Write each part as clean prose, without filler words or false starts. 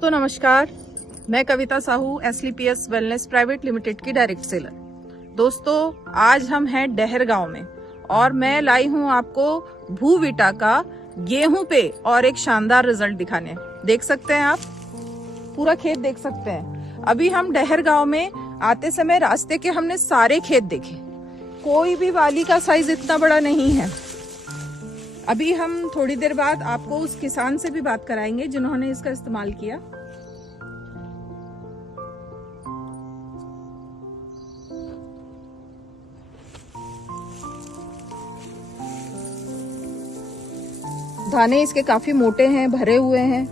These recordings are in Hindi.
दोस्तों नमस्कार, मैं Kavita Sahu SLPS wellness private limited की डायरेक्ट सेलर। दोस्तों आज हम हैं डहर गांव में और मैं लाई हूं आपको भूविटा का गेहूं पे और एक शानदार रिजल्ट दिखाने। देख सकते हैं आप, पूरा खेत देख सकते हैं। अभी हम डहर गांव में आते समय रास्ते के हमने सारे खेत देखे, कोई भी वाली का साइज इतना बड़ा नहीं है। अभी हम थोड़ी देर बाद आपको उस किसान से भी बात कराएंगे जिन्होंने इसका इस्तेमाल किया। दाने इसके काफी मोटे हैं, भरे हुए हैं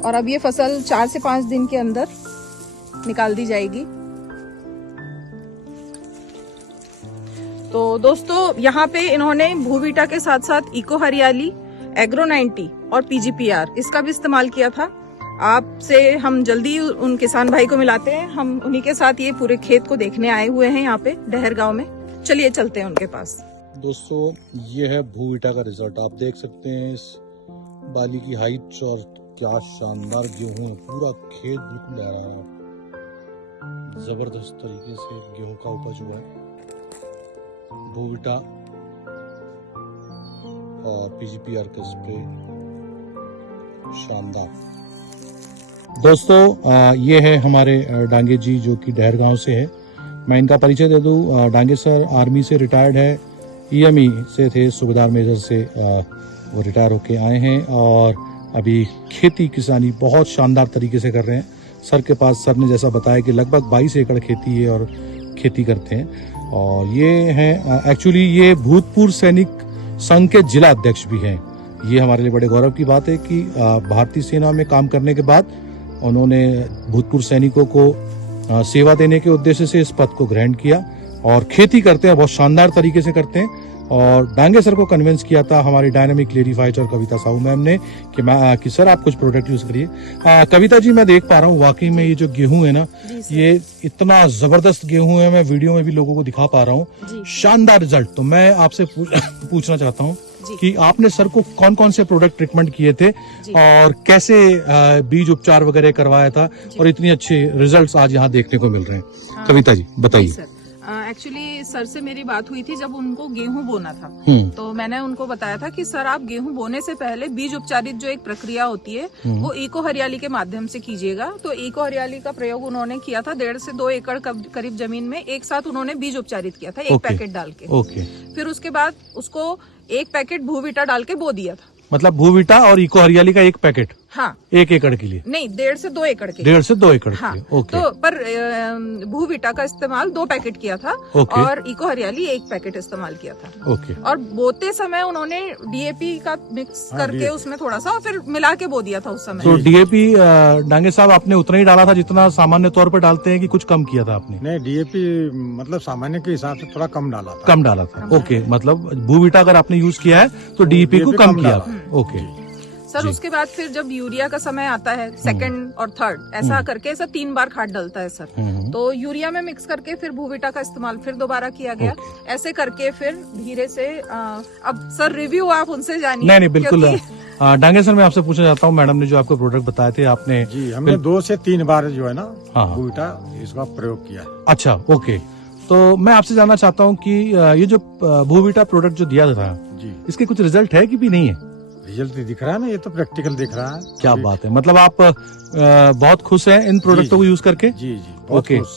और अब ये फसल 4 से 5 दिन के अंदर निकाल दी जाएगी। तो दोस्तों यहाँ पे इन्होंने भूविटा के साथ साथ इको हरियाली, एग्रो 90 और PGPR इसका भी इस्तेमाल किया था। आपसे हम जल्दी उन किसान भाई को मिलाते हैं। हम उन्हीं के साथ ये पूरे खेत को देखने आए हुए हैं यहाँ पे डहर गांव में। चलिए चलते हैं उनके पास। दोस्तों ये है भूविटा का रिजल्ट, आप देख सकते हैं इस बाली की हाइट और क्या शानदार गेहूं, पूरा खेत बिल्कुल लहरा रहा है। जबरदस्त तरीके से गेहूं का उपज हुआ है। भूविटा और PGPR का स्प्रे शानदार। दोस्तों ये है हमारे डांगे जी जो कि डहर गांव से है। मैं इनका परिचय दे दूं। डांगे सर आर्मी से रिटायर्ड है, EME से थे, सूबेदार मेजर से वो रिटायर होके आए हैं और अभी खेती किसानी बहुत शानदार तरीके से कर रहे हैं। सर के पास, सर ने जैसा बताया कि लगभग 22 एकड़ खेती है और खेती करते हैं। और ये हैं एक्चुअली ये भूतपूर्व सैनिक संघ के जिला अध्यक्ष भी हैं। ये हमारे लिए बड़े गौरव की बात है कि भारतीय सेना में काम करने के बाद उन्होंने भूतपूर्व सैनिकों को सेवा देने के उद्देश्य से इस पद को ग्रहण किया और खेती करते हैं, बहुत शानदार तरीके से करते हैं। और डांगे सर को कन्विंस किया था हमारी डायनामिक लेडी फाइटर कविता साहू मैम ने कि सर आप कुछ प्रोडक्ट यूज करिए। कविता जी मैं देख पा रहा हूँ वाकई में ये जो गेहूं है ना, ये इतना जबरदस्त गेहूं है। मैं वीडियो में भी लोगों को दिखा पा रहा हूँ, शानदार रिजल्ट। तो मैं आपसे पूछना चाहता हूँ कि आपने सर को कौन कौन से प्रोडक्ट ट्रीटमेंट किए थे और कैसे बीज उपचार वगैरह करवाया था और इतनी अच्छे रिजल्ट्स आज यहाँ देखने को मिल रहे हैं। कविता जी बताइए। एक्चुअली सर से मेरी बात हुई थी जब उनको गेहूं बोना था, तो मैंने उनको बताया था कि सर आप गेहूं बोने से पहले बीज उपचारित जो एक प्रक्रिया होती है वो इको हरियाली के माध्यम से कीजिएगा। तो इको हरियाली का प्रयोग उन्होंने किया था 1.5 से 2 एकड़ करीब जमीन में एक साथ उन्होंने बीज उपचारित किया था, एक पैकेट डाल के। फिर उसके बाद उसको एक पैकेट भूविटा डाल के बो दिया था। मतलब भूविटा और इको हरियाली का एक पैकेट? हाँ। 1 एकड़ के लिए? नहीं, 1.5 से 2 एकड़ के। 1.5 से 2 एकड़ हाँ। के लिए। ओके। तो पर भूविटा का इस्तेमाल 2 पैकेट किया था और इको हरियाली 1 पैकेट इस्तेमाल किया था। ओके। और बोते समय उन्होंने DAP का मिक्स करके उसमें थोड़ा सा फिर मिला के बो दिया था उस समय। तो DAP डांगे साहब आपने उतना ही डाला था जितना सामान्य तौर पर डालते हैं कि कुछ कम किया था आपने? नहीं, DAP मतलब सामान्य के हिसाब से थोड़ा कम डाला था। कम डाला था। ओके, मतलब भूविटा अगर आपने यूज किया है तो DAP को कम किया। Okay sir. उसके बाद फिर जब यूरिया का समय आता है, 2nd और 3rd ऐसा करके सब 3 बार खाद डलता है सर। तो यूरिया में मिक्स करके फिर भूविटा का इस्तेमाल फिर दोबारा किया गया। ऐसे करके फिर धीरे से अब सर रिव्यू आप उनसे जानिए। नहीं बिल्कुल। डांगे सर मैं आपसे पूछना चाहता हूँ, मैडम ने जो आपको प्रोडक्ट बताए थे आपने? जी, हमने 2 से 3 बार जो है ना भूविटा इसका प्रयोग किया है। अच्छा, ओके। तो मैं आपसे जानना चाहता हूँ कि ये जो भूविटा प्रोडक्ट जो दिया था जी, इसके कुछ रिजल्ट है कि भी नहीं है? रिजल्ट दिख रहा है ना, ये तो प्रैक्टिकल दिख रहा है। क्या बात है, मतलब आप बहुत खुश हैं इन प्रोडक्टों को यूज करके? जी जी, बहुत खुश।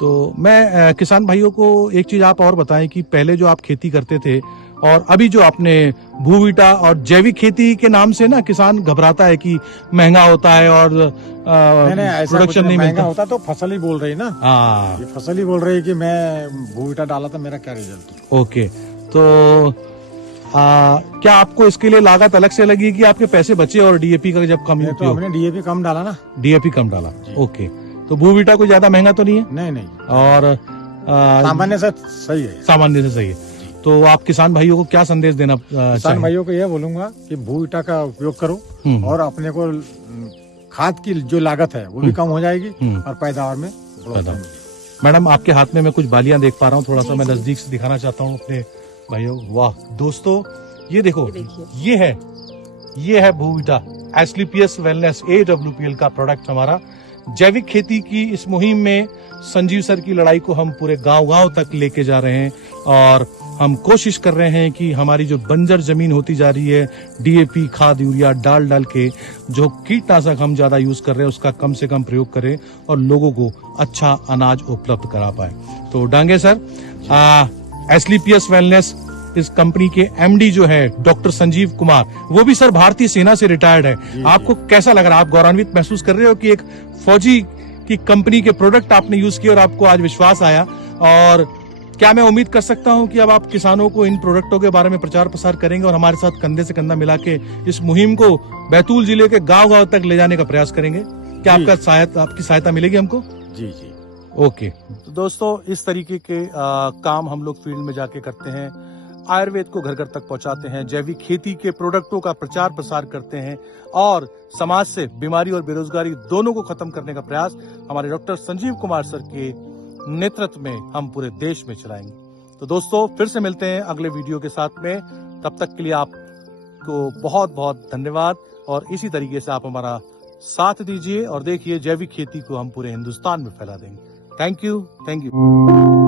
तो मैं किसान भाइयों को एक चीज आप और बताएं कि पहले जो आप खेती करते थे और अभी जो आपने भूविटा और जैविक खेती के नाम से ना किसान घबराता है कि महंगा होता है और प्रोडक्शन नहीं महंगा होता तो फसल ही बोल रही ना। हाँ, ये फसल ही बोल रही कि मैं भूविटा डाला था, मेरा क्या रिजल्ट। ओके। तो क्या आपको इसके लिए लागत अलग से लगी कि आपके पैसे बचे और DAP का जब कम? तो हमने DAP कम डाला ना। DAP कम डाला। ओके। तो भूविटा कोई ज्यादा महंगा तो नहीं है? नहीं। और सामान्य से सही है। सामान्य से सही है। तो आप किसान भाइयों को क्या संदेश देना किसान भाइयों को यह बोलूंगा कि भूविटा का उपयोग करो और अपने को खाद की जो लागत है वो भी कम हो जाएगी और पैदावार में। मैडम आपके हाथ में मैं कुछ बालियां देख पा रहा हूँ, थोड़ा सा मैं नजदीक से दिखाना चाहता हूँ अपने भाइयों। वाह दोस्तों, ये देखो, ये है भूविटा एसलीपीएस वेलनेस AWPL का प्रोडक्ट हमारा। जैविक खेती की इस मुहिम में संजीव सर की लड़ाई को हम पूरे गांव-गांव तक लेके जा रहे हैं और हम कोशिश कर रहे हैं कि हमारी जो बंजर जमीन होती जा रही है, DAP खाद यूरिया डाल के जो कीटनाशक हम ज्यादा यूज कर रहे हैं उसका कम से कम प्रयोग करें और लोगों को अच्छा अनाज उपलब्ध करा पाए। तो डांगे सर, एसलीपीएस वेलनेस इस कंपनी के MD जो है डॉक्टर संजीव कुमार, वो भी सर भारतीय सेना से रिटायर्ड है। आपको कैसा लग रहा है? आप गौरवान्वित महसूस कर रहे हो कि एक फौजी की कंपनी के प्रोडक्ट आपने यूज किए और आपको आज विश्वास आया? और क्या मैं उम्मीद कर सकता हूं कि अब आप किसानों को इन प्रोडक्टों के बारे में प्रचार प्रसार करेंगे और हमारे साथ कंधे से कंधा मिला के इस मुहिम को बैतूल जिले के गांव-गांव तक ले जाने का प्रयास करेंगे? क्या आपकी सहायता मिलेगी हमको? जी जी। ओके। तो दोस्तों, इस तरीके के काम हम लोग फील्ड में जाके करते हैं। आयुर्वेद को घर घर तक पहुंचाते हैं, जैविक खेती के प्रोडक्टों का प्रचार प्रसार करते हैं और समाज से बीमारी और बेरोजगारी दोनों को खत्म करने का प्रयास हमारे डॉक्टर संजीव कुमार सर के नेतृत्व में हम पूरे देश में चलाएंगे। तो दोस्तों, फिर से मिलते हैं अगले वीडियो के साथ में। तब तक के लिए आपको बहुत बहुत धन्यवाद और इसी तरीके से आप हमारा साथ दीजिए और देखिए जैविक खेती को हम पूरे हिंदुस्तान में फैला देंगे। Thank you.